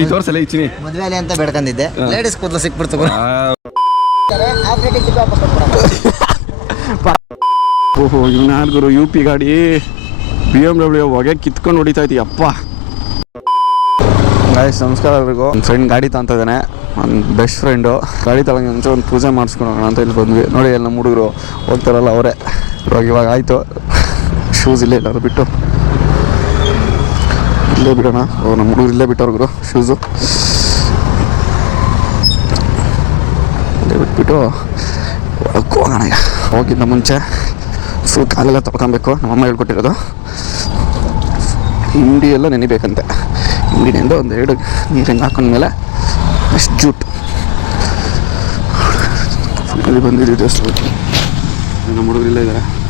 ಈ ತೋರ್ಸಲ್ಲ ಇಚ್ಚಿನಿ ಮದ್ವೆಲಿ ಅಂತ ಬೇಡ್ಕೊಂಡಿದ್ದೆ ಲೇಡೀಸ್ ಕೂದಲು ಸಿಕ್ಬಿಡ್ತು. ಓಹೋ ಇವ್ ಗುರು? ಯು ಪಿ ಗಾಡಿ. ಬಿ ಎಂ ಡಬ್ಲ್ಯೂ ಹೊಗೆ ಕಿತ್ಕೊಂಡು ಹೊಡಿತಾ ಐತಿ ಅಪ್ಪ. ಗಾಯ್ಸ್ ನಮಸ್ಕಾರ ಅವ್ರಿಗೂ ನನ್ನ ಫ್ರೆಂಡ್ ಗಾಡಿ ತಗೊಂತ ಇದ್ದಾನೆ. ನನ್ನ ಬೆಸ್ಟ್ ಫ್ರೆಂಡು ಗಾಡಿ ತಗೊಂಡು ಮುಂಚೆ ಒಂದು ಪೂಜೆ ಮಾಡಿಸ್ಕೊಂಡು ಅಂತ ಇಲ್ಲಿ ಬಂದ್ವಿ. ನೋಡಿ ಎಲ್ಲ ನಮ್ಮ ಹುಡುಗರು ಹೋಗ್ತಾರಲ್ಲ ಅವರೇ. ಇವಾಗ ಇವಾಗ ಆಯಿತು. ಶೂಸ್ ಇಲ್ಲ ಎಲ್ಲರೂ ಬಿಟ್ಟು. ಇಲ್ಲೇ ಬಿಡೋಣ. ಓ, ನಮ್ಮ ಹುಡುಗರು ಇಲ್ಲೇ ಬಿಟ್ಟವ್ರು ಗುರು ಶೂಸು ಇಲ್ಲೇ ಬಿಟ್ಬಿಟ್ಟು ಒಳಕ್ಕೆ ಹೋಗೋಣ ಈಗ. ಹೋಗಿದ್ದ ಮುಂಚೆ ಫುಲ್ ಕಾಲೆಲ್ಲ ತೊಳ್ಕೊಬೇಕು. ನಮ್ಮಮ್ಮ ಹೇಳ್ಕೊಟ್ಟಿರೋದು. ಹಿಂಡಿ ಎಲ್ಲ ನೆನಿಬೇಕಂತೆ. ಹಿಂಡಿನಿಂದ ಒಂದು ಎರಡು ನೀರು ಹಾಕೊಂಡ್ಮೇಲೆ ಅಷ್ಟು ಜೂಟ್ ಇಲ್ಲಿ ಬಂದಿದ್ದೀವಿ ನಮ್ಮ ಹುಡುಗರು ಇಲ್ಲೇ ಇದ್ದಾರೆ.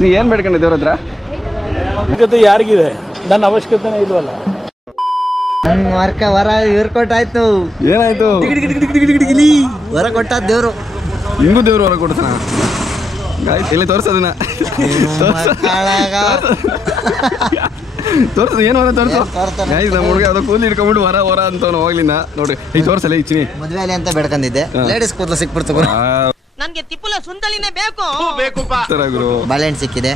ನೀ ಏನು ಬೇಡ್ಕೊಂಡಿದ್ದೆ ಅವ್ರ ಹತ್ರ? ಜೊತೆ ಯಾರಿಗಿದೆ? ನನ್ನ ಅವಶ್ಯಕತೆನೇ ಇಲ್ವಲ್ಲ. ನನ್ ವರ್ಕ ವರ ಇವ್ರ ಕೊಟ್ಟಾಯ್ತು. ಏನಾಯ್ತು? ವರ ಕೊಟ್ಟ ದೇವ್ರು. ಹಿಂಗೂ ದೇವ್ರು ಹೊರಗೆ ಕೊಡ್ತಾನ? ಗಾಯ್ತು ಇಲ್ಲಿ ತೋರ್ಸೋದನ್ನ ಮಕ್ಕಳಾಗ. ತೋರ್ಸು. ಏನು ಹೊರ ತೋರ್ಸು? ಗಾಯ್ಸ್ ನಮ್ಮ ಹುಡುಗ ಅದು ಕೂದಲು ಹಿಡ್ಕೊಂಡ್ಬಿಟ್ಟು ಹೊರ ಹೊರ ಅಂತ ಹೋಗ್ಲಿನ ನೋಡಿ ಈಗ ತೋರ್ಸಲ್ಲ ಇಚ್ಚಿನಿ. ಮದ್ವೆಲಿ ಅಂತ ಬೇಡ್ಕೊಂಡಿದ್ದೆ ಲೇಡೀಸ್ ಕೂದಲು ಸಿಕ್ಬಿಡ್ತು. ನನ್ಗೆ ಸುಂದಲಿನೇ ಬೇಕು. ಗುರು. ಬಾಳೆಹಣ್ಣು ಸಿಕ್ಕಿದೆ.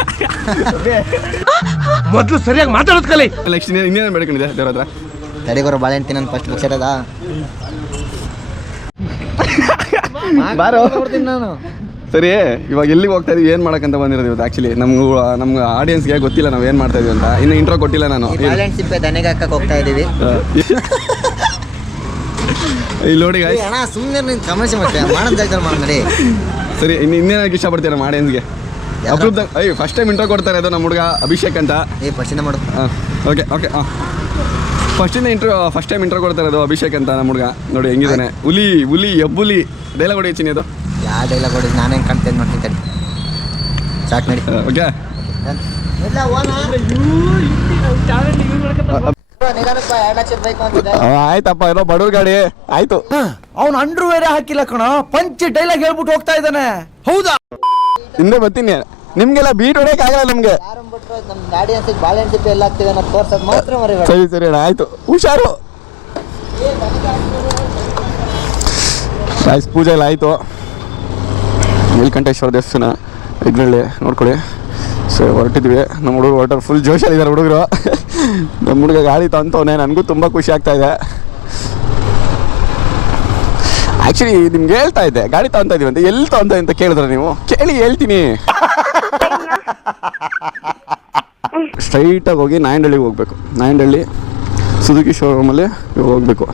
ಮೊದಲು ಸರಿಯಾಗಿ ಮಾತಾಡೋದು ಕಲಿ. ನೆಕ್ಸ್ಟ್ ಇನ್ನೇನು ಬೇಡ್ಕೊಂಡಿದೆ ದೇವ್ರ ಹತ್ರ? ತಡೆಗೋರು ಬಾಳೆಹಣ್ಣು ತಿನ್ನೋ ಫಸ್ಟ್ ಇರೋದಾ? ಬಾರೋ. ನಾನು ಸರಿ ಇವಾಗ ಎಲ್ಲಿಗೆ ಹೋಗ್ತಾ ಇದೀವಿ ಏನು ಮಾಡಕ್ಕಂತ ಬಂದಿರೋದು ಇವತ್ತು ಆ್ಯಕ್ಚುಲಿ ನಮ್ಗೆ ನಮ್ಗೆ ಆಡಿಯನ್ಸ್ಗೆ ಗೊತ್ತಿಲ್ಲ ನಾವು ಏನು ಮಾಡ್ತಾ ಇದೀವಿ ಅಂತ. ಇನ್ನು ಇಂಟ್ರೋ ಕೊಟ್ಟಿಲ್ಲ ನಾನು. ಬ್ಯಾಲೆನ್ಸ್ ಬಾಳೆಹಣ್ಣು ಸಿಪ್ಪೆ ದನೆಗೆ ಹಾಕಕ್ಕೆ ಹೋಗ್ತಾ ಇದೀವಿ. ಇಲ್ಲಿ ನೋಡಿ ಗಾಯ್ಸ್ ಅಣ್ಣ ಸುಮ್ಮನೆ ನೀನು ಸಮಸ್ಯೆ ಮತ್ತೆ ಮಾಡೋದ್ ಜಾಗದಲ್ಲಿ ಮಾಡ್ ನೋಡಿ. ಸರಿ ಇನ್ನು ಇನ್ನೇನಕ್ಕೆ ಇಷ್ಟಪಡ್ತೀರಾ ಮಾಡೇನ್ಸ್ಗೆ ಯಾರು? ಅಪ್ರೂಪ್ದಾಗ ಅಯ್ಯ ಫಸ್ಟ್ ಟೈಮ್ ಇಂಟ್ರೋ ಕೊಡ್ತಾರೆ ಅದು ನಮ್ಮ ಹುಡುಗ ಅಭಿಷೇಕ್ ಅಂತ. ಏ ಫಸ್ಟಿಂದ ಮಾಡು. ಹಾಂ ಓಕೆ ಓಕೆ ಹಾಂ. ಫಸ್ಟಿಂದ ಇಂಟ್ರೋ ಫಸ್ಟ್ ಟೈಮ್ ಇಂಟ್ರೋ ಕೊಡ್ತಾರೆ ಅದು ಅಭಿಷೇಕ್ ಅಂತ ನಮ್ಮ ಹುಡುಗ. ನೋಡಿ ಹೆಂಗಿದ್ದಾನೆ ಹುಲಿ ಹುಲಿ ಎಬ್ಬುಲಿ. ಡೈಲಾಗ್ ಹೊಡಿ ಚಿನಿ ಅದು. ಯಾವ ಡೈಲಾಗ್ ಹೊಡಿ ನಾನು ಹೆಂಗೆ ಕಾಣ್ತೇನೆ ಮಾಡ್ತೀನಿ ತಡಿ. ಸಾಕು ನಡಿ. ಓಕೆ ಇಲ್ಲ ಹೋನ ಆಯ್ತಪ್ಪ ಏನೋ ಬಡವ್ರ ಗಾಡಿ. ಆಯ್ತು. ಅವ್ನು ಅಂಡ್ರು ಬೇರೆ ಹಾಕಿಲ್ಲ ಕಣ. ಪಂಚ್ ಡೈಲಾಗ್ ಹೇಳ್ಬಿಟ್ಟು ಹೋಗ್ತಾ ಇದ್ದಾನೆ. ಹೌದಾ? ಹಿಂದೆ ಬರ್ತೀನಿ. ನಿಮ್ಗೆಲ್ಲ ಬೀಟ್ ಹೊಡೆಯಕ್ ಆಗಲ್ಲ ನಮ್ಗೆ. ಸರಿ ಸರಿ ಅಣ್ಣ ಆಯ್ತು. ಹುಷಾರು. ಆಯ್ತು ಪೂಜೆ ಎಲ್ಲ ಆಯ್ತು. ನೀಲಕಂಠೇಶ್ವರ ದೇವಸ್ಥಾನ ಇದ್ರಲ್ಲಿ ನೋಡ್ಕೊಳ್ಳಿ. ಸೊ ಹೊರಟಿದ್ವಿ. ನಮ್ಮ ಹುಡುಗರು ಹೊರಟರು ಫುಲ್ ಜೋಶಲ್ಲಿದ್ದಾರೆ ಹುಡುಗರು. ನಮ್ಮ ಹುಡುಗ ಗಾಡಿ ತಂತವನೆ. ನನಗೂ ತುಂಬ ಖುಷಿ ಆಗ್ತಾ ಇದೆ. ಆ್ಯಕ್ಚುಲಿ ನಿಮ್ಗೆ ಹೇಳ್ತಾ ಇದ್ದೆ. ಗಾಡಿ ತಗೊಂತ ಇದೀವಿ ಅಂತ. ಎಲ್ಲಿ ತಗೊಂತ ಅಂತ ಕೇಳಿದ್ರೆ ನೀವು? ಕೇಳಿ ಹೇಳ್ತೀನಿ. ಸ್ಟ್ರೈಟಾಗಿ ಹೋಗಿ ನಾಯಂಡಳ್ಳಿಗೆ ಹೋಗ್ಬೇಕು. ನಾಯಂಡಳ್ಳಿ ಸುಜುಕಿ ಶೋರೂಮಲ್ಲಿ ಹೋಗ್ಬೇಕು.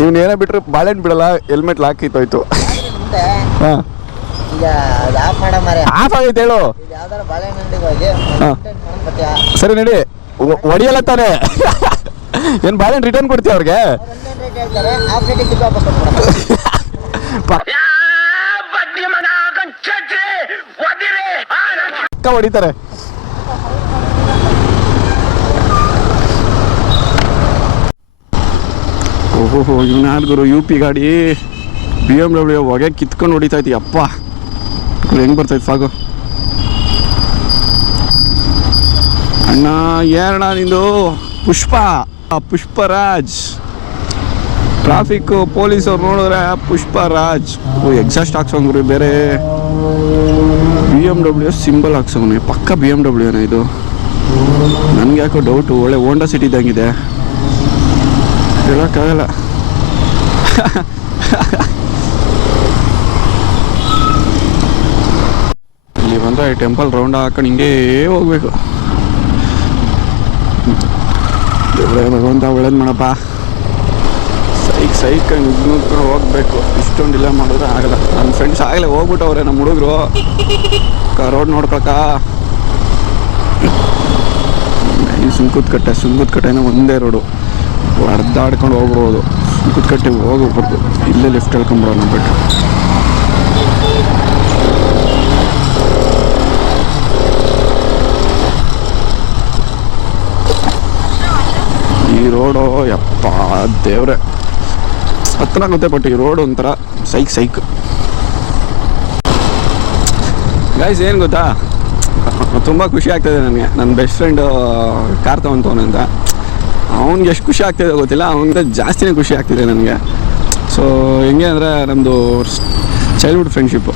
ಇವನೇನ ಬಿಟ್ಟರೆ ಬಾಳೆಹಣ್ಣು ಬಿಡಲ್ಲ. ಹೆಲ್ಮೆಟ್ ಮುಂದೆ. ಹಾಂ. ಆಫ್ ಮಾಡ ಮಾರೆ ಆಫ್ ಆಗೈತೆ ಹೇಳು. ಯಾವ್ದಾರ ಹೋಗಿ? ಸರಿ ನಡಿ. ಒಡಿಯಲ್ಲ ಹೊಡಿಯಲ್ಲ ತಾನೆ. ಏನು ಬಾಳೆಹಣ್ಣು ರಿಟರ್ನ್ ಕೊಡ್ತೀಯ ಅವ್ರಿಗೆ. ಪಕ್ಕ ಹೊಡಿತಾರೆ. ಓಹೋ ಇವನಾದ್ ಗುರು ಯು ಪಿ ಗಾಡಿ ಬಿ ಎಂ ಡಬ್ಲ್ಯೂ ಹೊಗೆ ಕಿತ್ಕೊಂಡು ಹೊಡಿತಾ ಅಪ್ಪ ಗುರು ಹೆಂಗೆ ಬರ್ತೈತೆ ಸಾಗು ಅಣ್ಣ ಏನಣ್ಣ ನಿಂದು? ಪುಷ್ಪ, ಪುಷ್ಪರಾಜ್. ಟ್ರಾಫಿಕ್ ಪೊಲೀಸವ್ರು ನೋಡಿದ್ರೆ ಪುಷ್ಪರಾಜ್. ಎಕ್ಸಾಸ್ಟ್ ಹಾಕ್ಸೋಂಗ್ರಿ ಗುರು ಬೇರೆ. ಬಿ ಎಂ ಡಬ್ಲ್ಯೂ ಸಿಂಬಲ್ ಹಾಕ್ಸೋಂಗ್ರಿ ಪಕ್ಕ ಬಿ ಎಂ ಡಬ್ಲ್ಯೂನ ಇದು. ನನಗೆ ಯಾಕೋ ಡೌಟು ಒಳ್ಳೆ ಹೋಂಡಾ ಸಿಟಿ ಇದ್ದಂಗಿದೆ. ಹೇಳೋಕ್ಕಾಗಲ್ಲ. ಬಂದರೆ ಟೆಂಪಲ್ ರೌಂಡ್ ಹಾಕೊಂಡು ಹಿಂಗೇ ಹೋಗ್ಬೇಕು. ಭಗವಂತ ಒಳ್ಳೇದು ಮಾಡಪ್ಪ. ಸೈಕ್ ಸೈಕ್ ನುಗ್ಕೊಂಡು ಹೋಗ್ಬೇಕು. ಇಷ್ಟೊಂದು ಇಲ್ಲ ಮಾಡಿದ್ರೆ ಆಗಲ್ಲ. ನನ್ನ ಫ್ರೆಂಡ್ಸ್ ಆಗಲೇ ಹೋಗ್ಬಿಟ್ಟವ್ರೆ ನಮ್ಮ ಹುಡುಗರು. ರೋಡ್ ಕಟ್ಟೆ ಸುಂಕುತ್ ಕಟ್ಟೆನ ಒಂದೇ ರೋಡು ಹೊಡೆದಾಡ್ಕೊಂಡು ಹೋಗ್ಬೋದು. ಸುಂಕುತ್ ಕಟ್ಟೆಗೆ ಹೋಗ್ಬಾರ್ದು ಇಲ್ಲೇ ಲಿಫ್ಟ್ ಹೇಳ್ಕೊಂಬಿಡೋಣ ಬಿಟ್ಟು ಈ ರೋಡು, ಯಪ್ಪ, ದೇವ್ರೆ. ಹತ್ರ ಆಗುತ್ತೆ ಬಟ್ ಈ ರೋಡ್ ಒಂಥರ ಸೈಕ್ ಸೈಕ್. ಗೈಸ್ ಏನು ಗೊತ್ತಾ? ತುಂಬ ಖುಷಿ ಆಗ್ತದೆ ನನಗೆ. ನನ್ನ ಬೆಸ್ಟ್ ಫ್ರೆಂಡು ಕಾರ್ ತಗೊಂತವನಂತ ಅಂತ. ಅವ್ನಿಗೆ ಎಷ್ಟು ಖುಷಿ ಆಗ್ತಿದೆ ಗೊತ್ತಿಲ್ಲ, ಅವನಿಗೆ ಜಾಸ್ತಿನೇ ಖುಷಿ ಆಗ್ತಿದೆ ನನಗೆ. ಸೊ ಹೆಂಗೆ ಅಂದರೆ ನಮ್ಮದು childhood friendship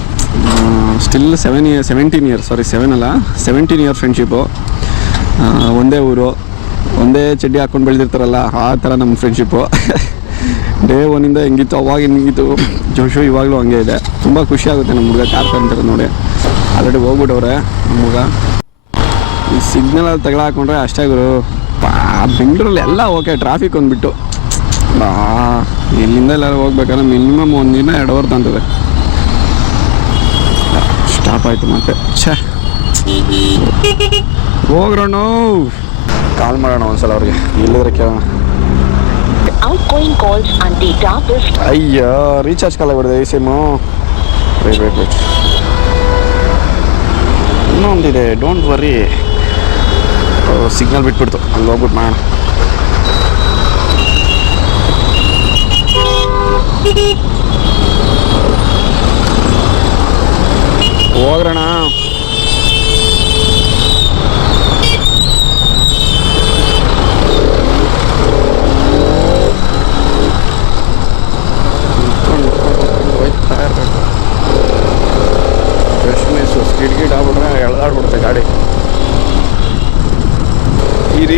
still seven year seventeen year sorry seven ಅಲ್ಲ ಸೆವೆಂಟೀನ್ ಇಯರ್ ಫ್ರೆಂಡ್ಶಿಪ್ಪು ಒಂದೇ ಊರು. ಒಂದೇ ಚಡ್ಡಿ ಹಾಕೊಂಡು ಬೆಳೆದಿರ್ತಾರಲ್ಲ, ಆ ಥರ ನಮ್ಮ ಫ್ರೆಂಡ್ಶಿಪ್ಪು ಡೇ ಒನ್ನಿಂದ ಹೆಂಗಿತ್ತು, ಅವಾಗ ಹೆಂಗಿತ್ತು, ಜೋಶು ಇವಾಗಲೂ ಹಂಗೆ ಇದೆ. ತುಂಬ ಖುಷಿ ಆಗುತ್ತೆ ನಮ್ಮ ಹುಡುಗ ಕಾರ್ ಕಾಣ್ತಾರೆ ನೋಡಿ. ಆಲ್ರೆಡಿ ಹೋಗ್ಬಿಟ್ಟವ್ರೆ ನಮ್ಮ ಹುಡುಗ. ಈ ಸಿಗ್ನಲಲ್ಲಿ ತಗಳ ಹಾಕೊಂಡ್ರೆ ಅಷ್ಟೇ ಗುರು. ಬೆಂಗಳೂರಲ್ಲಿ ಎಲ್ಲ ಓಕೆ ಟ್ರಾಫಿಕ್ ಬಂದ್ಬಿಟ್ಟು ಬಾ, ಇಲ್ಲಿಂದ ಎಲ್ಲರೂ ಹೋಗ್ಬೇಕಾದ್ರೆ ಮಿನಿಮಮ್ ಒಂದು ದಿನ ಎರಡು ಅವರ್ ತಂತದೆ ಸ್ಟಾಪ್ ಆಯಿತು ಮತ್ತೆ. ಛೇ. ಹೋಗ್ರೋಣ ಕಾಲ್ ಮಾಡೋಣ ಒಂದ್ಸಲ ಅವ್ರಿಗೆ. ಇಲ್ಲಿದ್ರೆ ಕೇಳೋಣ. ಅಯ್ಯೋ ರೀಚಾರ್ಜ್ ಕಾಲ ಬಿಡಿದೆ ಈ ಸಿಮ್ಮು ವೇಟ್ ಇನ್ನೊಂದಿದೆ ಡೋಂಟ್ ವರಿ ಸಿಗ್ನಲ್ ಬಿಟ್ಬಿಡ್ತು. ಅಲ್ಲಿ ಹೋಗ್ಬಿಟ್ಟು ಮಾಡೋಣ. ಹೋಗ್ರಣ.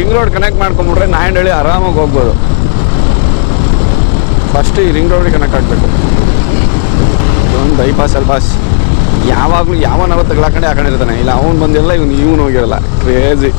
ರಿಂಗ್ ರೋಡ್ ಕನೆಕ್ಟ್ ಮಾಡ್ಕೊಂಬಿಟ್ರೆ ನಾಯಂಡಹಳ್ಳಿ ಆರಾಮಾಗಿ ಹೋಗ್ಬೋದು. ಫಸ್ಟ್ ಈ ರಿಂಗ್ ರೋಡಿಗೆ ಕನೆಕ್ಟ್ ಆಗಬೇಕು. ಇದೊಂದು ಬೈಪಾಸ್ ಅಲ್ಲಿ ಬಾಸ್ ಯಾವಾಗಲೂ ಯಾವನಾವ ತಗೊಳಕಂಡೆ ಹಾಕೊಂಡಿರ್ತಾನೆ ಇಲ್ಲ, ಅವನು ಬಂದಿರಲ್ಲ, ಇವನು ಇವನು ಹೋಗಿರಲ್ಲ. ಕ್ರೇಜಿ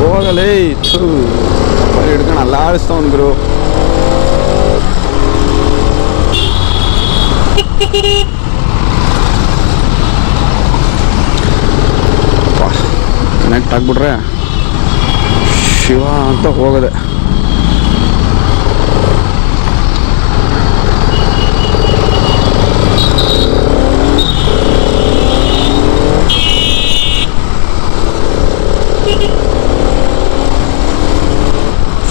ಹೋಗಲೇ ಥೂ ಬರೀ ಹಿಡ್ಕೊಂಡು ಅಲ್ಲಾಡಿಸ್ತವನ್ ಗುರು ಕನೆಕ್ಟ್ ಆಗ್ಬಿಟ್ರೆ ಶಿವ ಅಂತ ಹೋಗದೆ.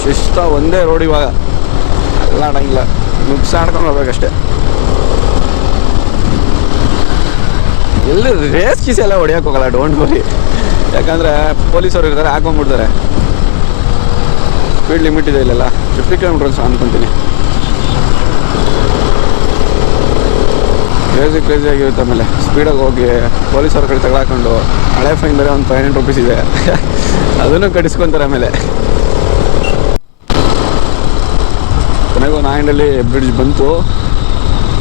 ಶಿಸ್ತ ಒಂದೇ ರೋಡ್ ಇವಾಗ ಎಲ್ಲ ಆಡಂಗಿಲ್ಲ ಆಡ್ಕೊಂಡು ಹೋಗ್ಬೇಕಷ್ಟೇ. ಎಲ್ಲಿ ರೇಸ್ ಗೀಸ್ ಎಲ್ಲ ಹೊಡಿಯೋಕೆ ಹೋಗಲ್ಲ ಡೋಂಟ್ ವರಿ ಯಾಕಂದರೆ ಪೊಲೀಸರು ಇರ್ತಾರೆ ಹಾಕೊಂಡ್ಬಿಡ್ತಾರೆ ಸ್ಪೀಡ್ ಲಿಮಿಟ್ ಇದೆ ಇಲ್ಲೆಲ್ಲ. ಫಿಫ್ಟಿ ಕಿಲೋಮೀಟರ್ಸ್ ಅನ್ಕೊಂತೀನಿ. ಕ್ರೇಜಿ ಕ್ರೇಜಿ ಆಗಿರುತ್ತೆ ಆಮೇಲೆ. ಸ್ಪೀಡಾಗಿ ಹೋಗಿ ಪೊಲೀಸವ್ರ ಕಡೆ ತಗೊಳಕೊಂಡು ಹಳೆ ಫೈನ್ ಬೇರೆ ಒಂದು ಫೈವ್ ಹಂಡ್ರೆಡ್ ರುಪೀಸ್ ಇದೆ. ಅದನ್ನು ಕಡಿಸ್ಕೊತಾರೆ ಆಮೇಲೆ. ನಾಯಿಂಡಲ್ಲಿ ಬ್ರಿಡ್ಜ್ ಬಂತು.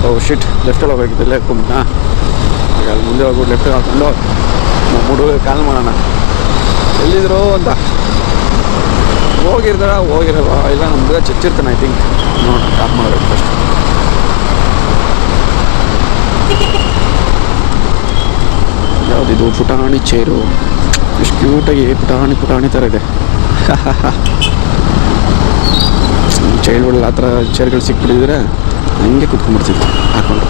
ಓ ಶಿಟ್ ಲೆಫ್ಟಲ್ಲಿ ಹೋಗ್ಬೇಕಿತ್ತು ಕುಂಬ ಈಗ ಅಲ್ಲಿ ಮುಂದೆ ಹೋಗ್ಬಿಟ್ಟು ಲೆಫ್ಟ್ ಹಾಕೊಂಡು ನಮ್ಮ ಹುಡುಗ ಕಾಲ್ ಮಾಡೋಣ. ಎಲ್ಲಿದ್ರು ಅಂತ. ಹೋಗಿರ್ತಾರ ಹೋಗಿರಲ್ಲ ಇಲ್ಲ, ನಮ್ಮ ಹುಡುಗ ಚಚ್ಚಿರ್ತಾನೆ ಐ ಥಿಂಕ್ ನೋಡೋಣ, ಕಾಲ್ ಮಾಡಬೇಕು ಫಸ್ಟ್ ಯಾವುದಿದು ಪುಟಾಣಿ ಚೇರು? ಎಷ್ಟು ಕ್ಯೂಟಾಗಿ ಪುಟಾಣಿ ಪುಟಾಣಿ ಥರ ಇದೆ. ಚೈಲ್ಡ್ಹುಡ್ ಆ ಥರ ಚೇರ್ಗಳು ಸಿಕ್ಬಿಟ್ಟಿದ್ರೆ ಹಂಗೆ ಕುತ್ಕೊಂಡ್ಬಿಡ್ತಿದ್ವಿ, ಹಾಕೊಂಡು.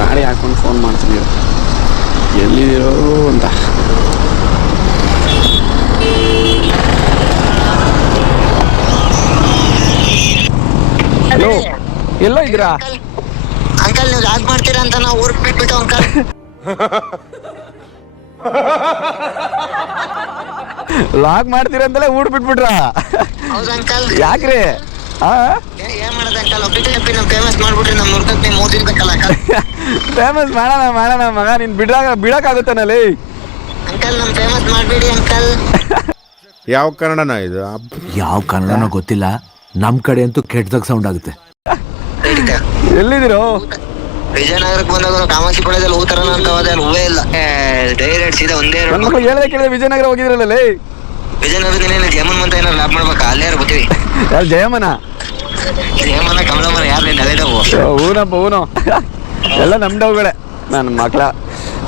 ಗಾಡಿ ಹಾಕೊಂಡು ಫೋನ್ ಮಾಡ್ತೀನಿ. ಎಲ್ಲಿದ್ದೀರೋ ಅಂತ. ಹಲೋ ಎಲ್ಲೋ ಇದ್ದೀರಾ? ಅಂಕಲ್ ನೀವು ಲಾಗ್ ಮಾಡ್ತೀರಾ ಅಂತ ನಾವು ಊರ್ ಬಿಟ್ಬಿಟ್ಟು ಅಂಕಲ್. ಲಾಗ್ ಮಾಡ್ತೀರ ಅಂತಲೇ ಊಟ ಬಿಟ್ಬಿಟ್ರ? ಹೌದು ಅಂಕಲ್. ಯಾಕ್ರಿ? ಆ? ಏನ್ ಮಾಡೋದು ಅಂಕಲ್? ಒಬ್ಬಿಟ್ಟು ನಮ್ ಫೇಮಸ್ ಮಾಡ್ಬಿಟ್ರಿ ನಮ್ಮ ಮುರ್ಕಕ್ ನೀವು ಮೋದಿರ್ಬೇಕಲ್ಲ ಅಂಕಲ್? ಫೇಮಸ್ ಮಾಡೋಣ ಮಾಡೋಣ ಮಗ ನೀನ್ ಬಿಡಾಕ ಬಿಡಕ್ಕಾಗುತ್ತಾನಲ್ಲಿ ಅಂಕಲ್ ನಮ್ ಫೇಮಸ್ ಮಾಡ್ಬಿಡಿ ಅಂಕಲ್. ಯಾವ ಕನ್ನಡನ ಇದು? ಅಬ್ಬ್. ಯಾವ ಕನ್ನಡನೋ ಗೊತ್ತಿಲ್ಲ. ನಮ್ ಕಡೆ ಅಂತೂ ಕೆಟ್ಟದಾಗ ಸೌಂಡ್ ಆಗುತ್ತೆ. ಎಲ್ಲಿದ್ದೀರೋ? ವಿಜಯನಗರಕ್ಕೆ ಬಂದಾಗ ಕಾಮಾಕ್ಷಿ ಪಾಳ್ಯದಲ್ಲಿ ಊತರನ ಅಂತ ಹೋದೆ ಅಲ್ಲಿ ಹೂವೇ ಇಲ್ಲ. ಡೈರೆಕ್ಟ್ ಸೀದಾ ಒಂದೇ ನನ್ನ. ಹೇಳದೆ ಕೇಳಿದ್ರೆ ವಿಜಯನಗರ ಹೋಗಿದ್ರಲ್ಲ ವಿಜಯನಗರದಿಂದ ಅಂತ ಏನಾರು ಮಾಡ್ಬೇಕಾ? ಅಲ್ಲೇ ಯಾರು ಜಯಮ್ಮನ? ಜಯಮನ ಕಮಲಮ್ಮನ ಯಾರು ನೀನು ಅದೇ ನಾವು ಊನಪ್ಪ ಊನು. ಎಲ್ಲ ನಮ್ಮ ಡವ್ಗಳೇ ನನ್ನ ಮಕ್ಳ.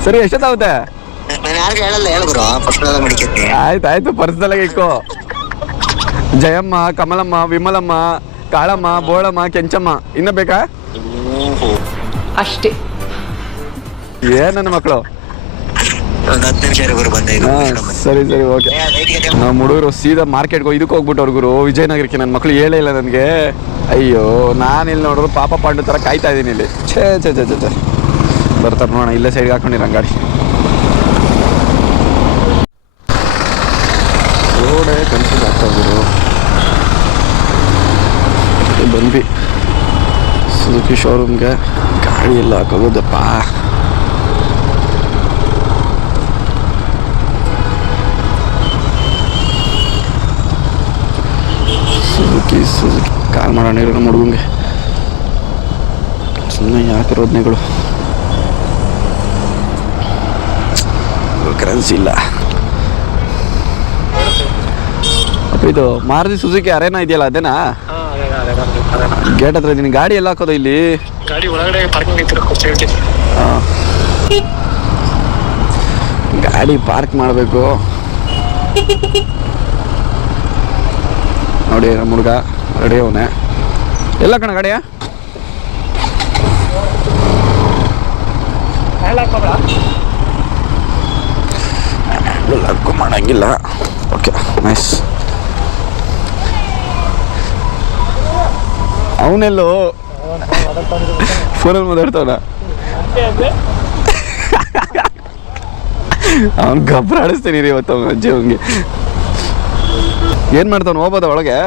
ಸರಿ ಎಷ್ಟೊತ್ತಾಗುತ್ತೆ? ನಾನು ಯಾರಿಗೂ ಹೇಳಲ್ಲ ಪರ್ಸನಲ್ ಆಯ್ತು ಆಯ್ತು ಪರ್ಸನಲ್ ಆಗಿ ಇಕ್ಕೋ. ಜಯಮ್ಮ ಕಮಲಮ್ಮ ವಿಮಲಮ್ಮ ಕಾಳಮ್ಮ ಬೋಳಮ್ಮ ಕೆಂಚಮ್ಮ ಇನ್ನ ಬೇಕಾ? ಅಷ್ಟೇ. ಏನ್ ನನ್ನ ಮಕ್ಕಳು ಸರಿ ಸರಿ, ಓಕೆ. ನಮ್ಮ ಹುಡುಗರು ಸೀದಾ ಮಾರ್ಕೆಟ್ಗೆ ಇದಕ್ಕೆ ಹೋಗ್ಬಿಟ್ಟು ಗುರು. ವಿಜಯನಗರಕ್ಕೆ ನನ್ನ ಮಕ್ಳು ಹೇಳೇ ಇಲ್ಲ ನನಗೆ. ಅಯ್ಯೋ ನಾನು ಇಲ್ಲಿ ನೋಡಿದ್ರು ಪಾಪ ಪಾಂಡು ಥರ ಕಾಯ್ತಾ ಇದ್ದೀನಿ ಇಲ್ಲಿ. ಛೇ ಛೇ ಛೇ ಛೇ ಬರ್ತಾರೆ ನೋಡೋಣ, ಇಲ್ಲೇ ಸೈಡ್ಗೆ ಹಾಕೊಂಡಿರ ಗಾಡಿ ರೋಡೇ ಕನ್ಫ್ಯೂಸ್ ಆಗ್ತಾ ಬಂದ್ವಿ. ಸುಜುಕಿ ಶೋರೂಮ್ಗೆ ಗಾಡಿ ಎಲ್ಲ ಹಾಕೋದಪ್ಪ ಸುಜುಕಿ ಸುಜುಕಿ ಕಾಲ್ ಮಾಡೋಣ ಇರೋ ನಮ್ಮ ಹುಡುಗಂಗೆ ಸುಮ್ಮನೆ ಯಾಕೆ ರೋದನೆಗಳು ಕರೆನ್ಸಿ ಇಲ್ಲ ಇದು ಮಾರುತಿ ಸುಜುಕಿ ಅರೇನಾ ಇದೆಯಲ್ಲ ಅದೇನಾ ಗೇಟ್ ಹತ್ರ ಇದ್ದೀನಿ ಗಾಡಿ ಎಲ್ಲ ಹಾಕೋದು ಇಲ್ಲಿ? ಗಾಡಿ ಒಳಗಡೆ ಪಾರ್ಕಿಂಗ್ ಐತಿ ಆ. ಗಾಡಿ ಪಾರ್ಕ್ ಮಾಡಬೇಕು. ನೋಡಿ ನಮ್ಮ ಹುಡುಗ ರೆಡಿ ಅವನೇ. ಎಲ್ಲ ಕಣ ಗಾಡಿಯ? ಮಾಡಂಗಿಲ್ಲ. ಓಕೆ ನೈಸ್ ಅವನೆಲ್ಲೋ ಫೋನಲ್ಲಿ ಮಾತಾಡ್ತಾವನ? ಅವ್ನು ಗಬ್ಬರ ಆಡಿಸ್ತೀನಿ ರೀ ಇವತ್ತು ಅಜ್ಜಿ ಅವನ್ಗೆ ಏನು ಮಾಡ್ತಾವ್ ಹೋಗ್ಬೋದ ಒಳಗೆ?